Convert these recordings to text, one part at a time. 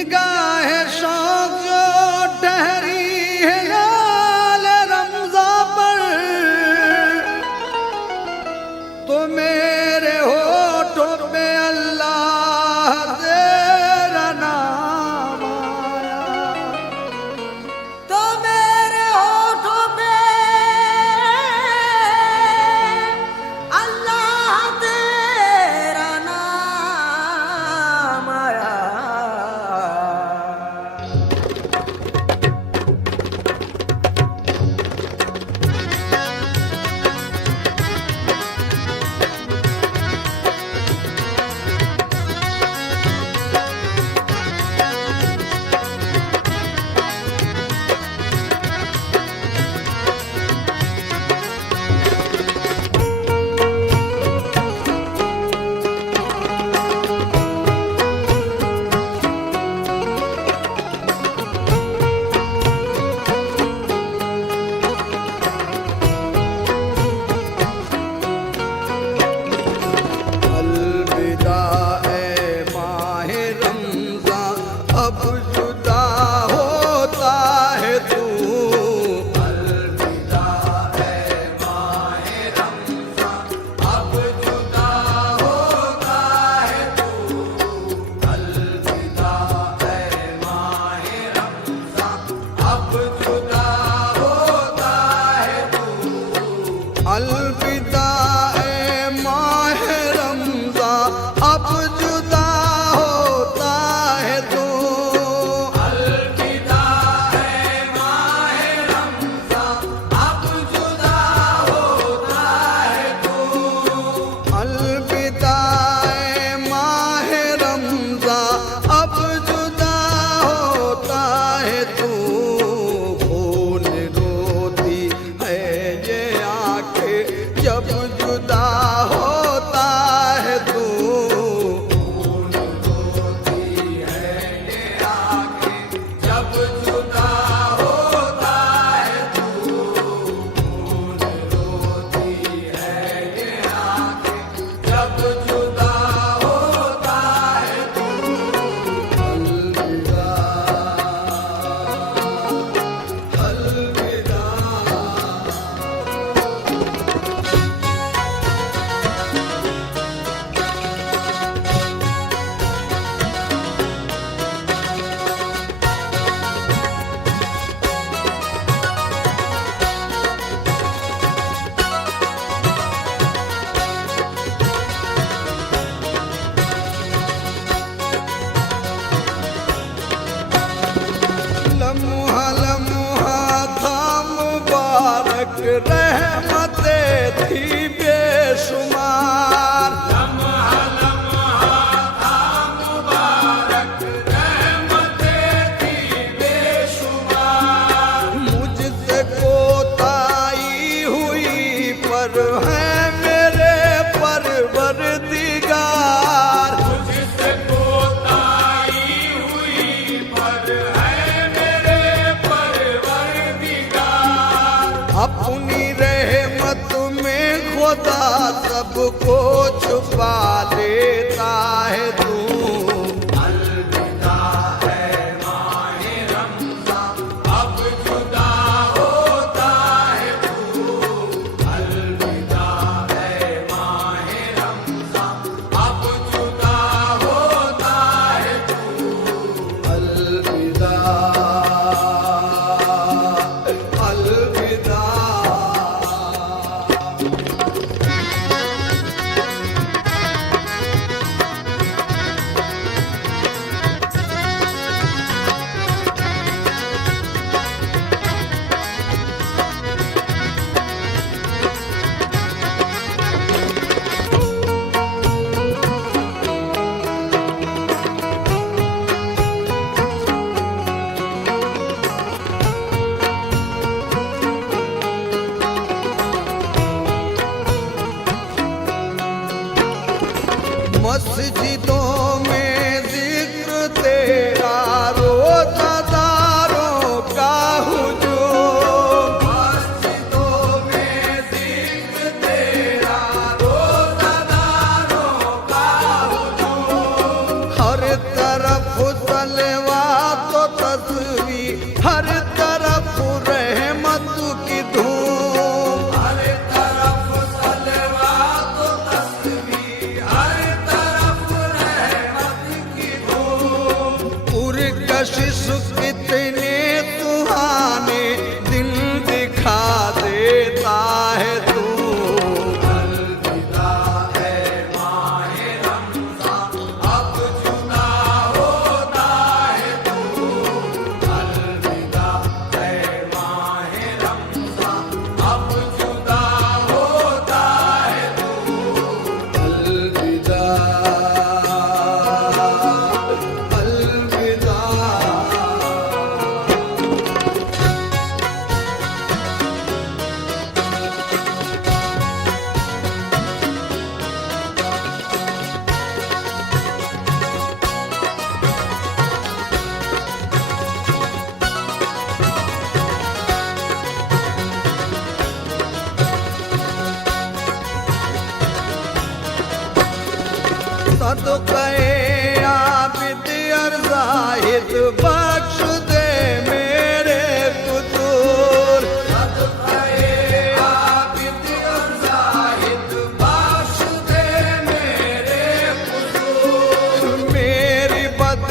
निगाह शौक जो ठहरी है लाल रमज़ा पर, तो मेरे होठों पे अल्लाह तेरा नाम आया। तो मेरे होठों पे अल्लाह तेरा नाम आया। अलविदा ए माह रमज़ा, अब जुदा होता है तू। अलविदा है माह रमज़ा, अब जुदा होता है तू। अलविदा ए माह रमज़ा, अब जुदा होता है तू। खून रोती है ये आंखें जब जुदा होता है तू। खून रोती है ये आंखें जब जुदा होता है तू। खून रोती है ये आंखें जब जुदा होता है तू। अलविदा अलविदा। लम्हा लम्हा था मुबारक, रहमतें थी बेशुमार। लम्हा लम्हा था मुबारक, रहमतें थी बेशुमार। मुझसे कोताही हुई पर है मेरे परवरदिगार। मुझसे कोताही हुई पर है मेरे परवरदिगार। अपनी रहमत में खुदा सबको छुपा लेता है तू। अलविदा है माह रमज़ा, अब जुदा होता है तू। अलविदा है माह रमज़ा, अब जुदा होता है तू। अलविदा अलविदा। मस्जिदों में जिक्र तेरा रोज़ादारों का हुजूम। मस्जिदों में जिक्र तेरा रोज़ादारों का हुजूम। हर तरफ सलवा कशिश कितने सुहाने दिन दिखा देता है तू। अलविदा है माहे रमज़ान, अब जुदा होता है तू। अलविदा है माहे रमज़ान, अब जुदा होता है तू। अलविदा अलविदा। सदक़े आबिद और ज़ाहिद बख्श दे मेरे कुतूर। सदक़े आबिद और ज़ाहिद बख्श दे मेरे कुसूर। मेरी बद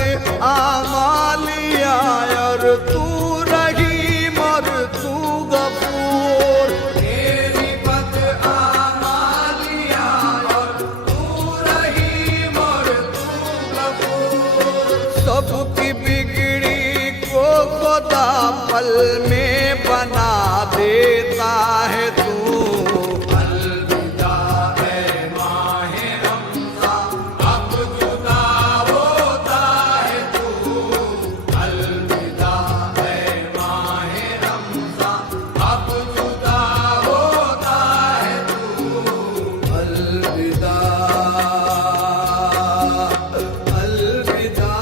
आमालिया और तू रहीम और तू गफूर। मेरी बद आमालिया और तू रहीम और तू गफूर। सबकी बिगड़ी को खुदा पल में बना देता है तू। अलविदा है माहे रमज़ान, अब जुदा होता है तू। अलविदा है माहे रमज़ान, अब जुदा होता है तू। अलविदा अलविदा।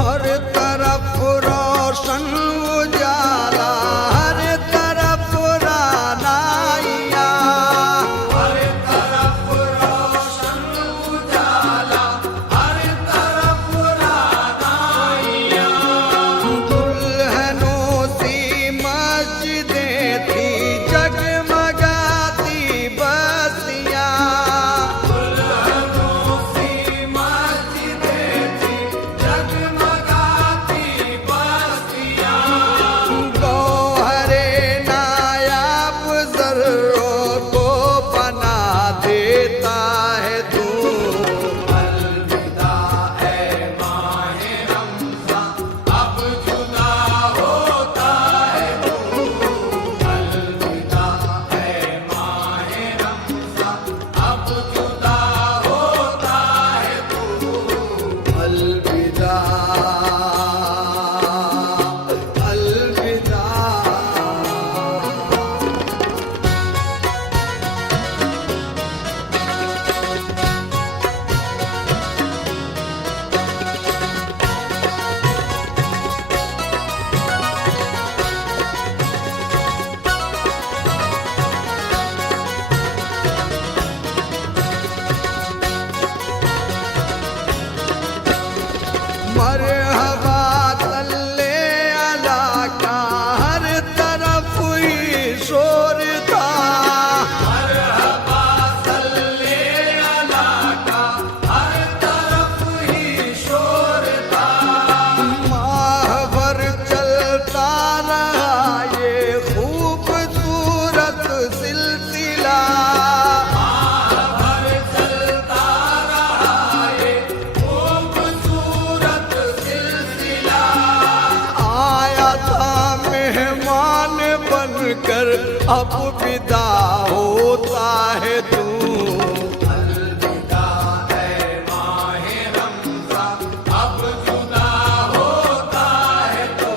हर तरफ रोशन उजाला, हर तरफ रानाइया। हर तरफ रोशन उजाला, हर तरफ रानाइयाँ। दुल्हनों सी मस्जिदें थी जगमगाती बस्तियाँ। दुल्हनों सी मस्जिदें थी जगमगाती बस्तियाँ। गौहरे नायाब ज़र्रों को बना देता है तू। अलविदा है माहे रमज़ान, अब जुदा होता है तू। अलविदा है माहे रमज़ान, अब जुदा होता है तू। अलविदा अलविदा। मरहबा तल्ले अला का हर तरफ ही शोर था। मरहबा सल्ले अला का हर तरफ ही शोर था। माहवर चलता रहा ये खूबसूरत सिलसिला। भर चलता रहा ये खूबसूरत सिलसिला। आया था मेहमान बनकर अब विदा होता है तू। अलविदा है माहे रमज़ान, अब जुदा होता है तू।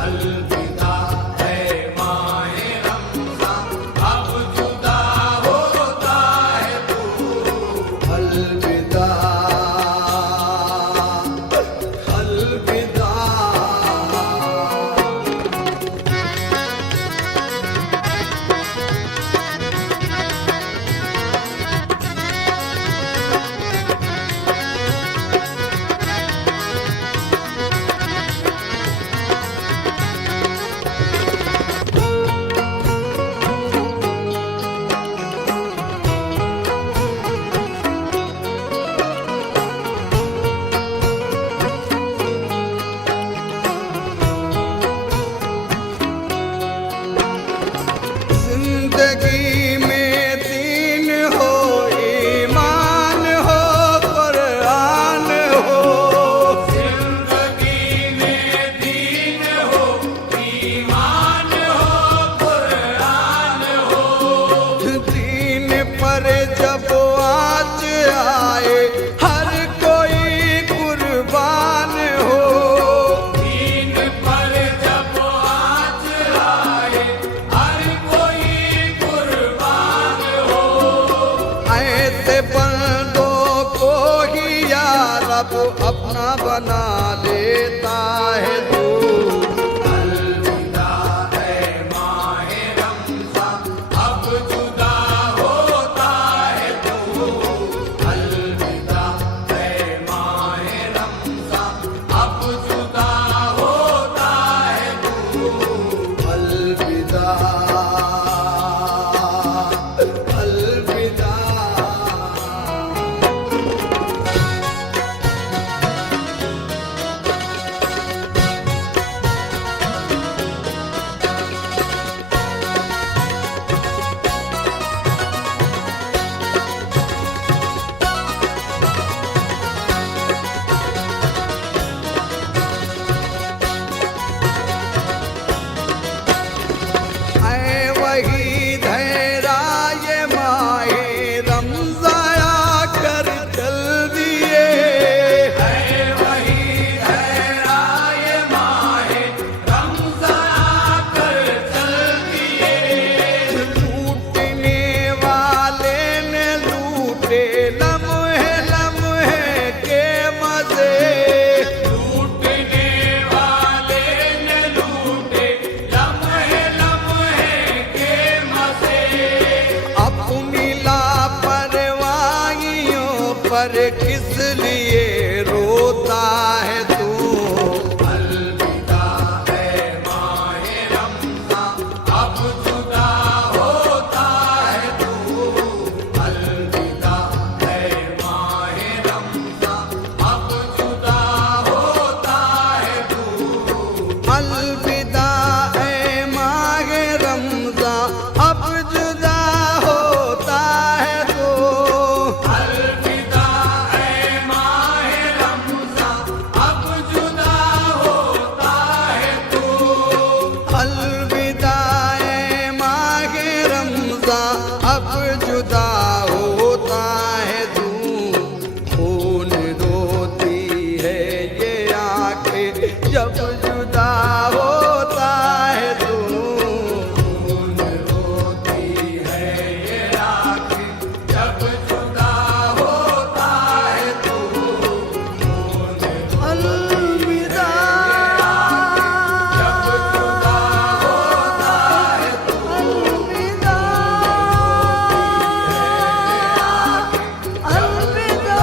अलविदा है माहे रमज़ान, अब जुदा बना देता है तू। अलविदा ऐ माहे रमज़ान, अब जुदा होता है तू। अलविदा ऐ माहे रमज़ान, अब जुदा होता है तू। अलविदा अलविदा। ऐ वही धैरा ये माहे रमज़ान आकर चल दिए। ऐ वही धैरा ये माहे रमज़ान आकर चल दिए। लूटने वाले ने लूटे लम्हे लम्हे के मजे। लूटने वाले ने लूटे लम्हे लम्हे के मज़े। अपनी लापरवाहियों पर किस लिए रोता है तू। अलविदा ऐ माहे रमज़ान, अब जुदा होता है तू। अलविदा ऐ माहे रमज़ान, अब जुदा होता है तू। अलविदा ऐ माहे रमज़ान, अब जुदा होता है तो। अलविदा ऐ माहे रमज़ान, अब जुदा होता है तू। अलविदा ऐ माहे रमज़ान, अब जुदा होता है तू। खून रोती है ये आंखें जब जुदा होता है तू। खून रोती है ये आँखें जब जुदा होता है तू। अलविदा जब जुदा होता है तू। अलविदा अलविदा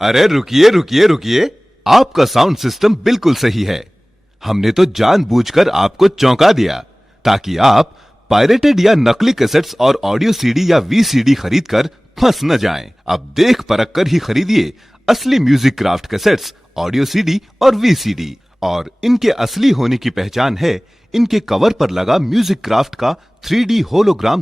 अरे रुकिए रुकिए रुकिए, आपका साउंड सिस्टम बिल्कुल सही है। हमने तो जानबूझकर आपको चौंका दिया ताकि आप पायरेटेड या नकली कैसेट्स और ऑडियो सीडी या वीसीडी खरीदकर फंस न जाएं। अब देख परख कर ही खरीदिए असली music craft cassettes, audio CD और वीसीडी। और इनके असली होने की पहचान है इनके कवर पर लगा म्यूजिक क्राफ्ट का 3D होलोग्राम